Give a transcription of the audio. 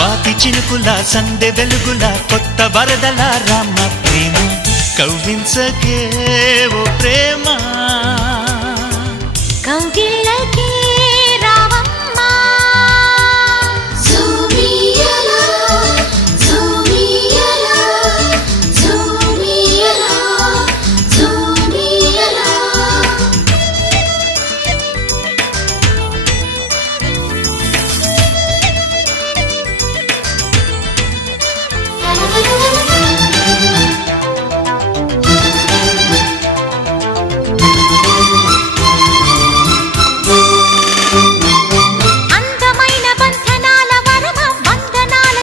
స్వాతి చినుకుల సందె వెలుగుల కొత్త వరదల రామ ప్రేమ కవ్వించకే ఓ ప్రేమ కౌగిలి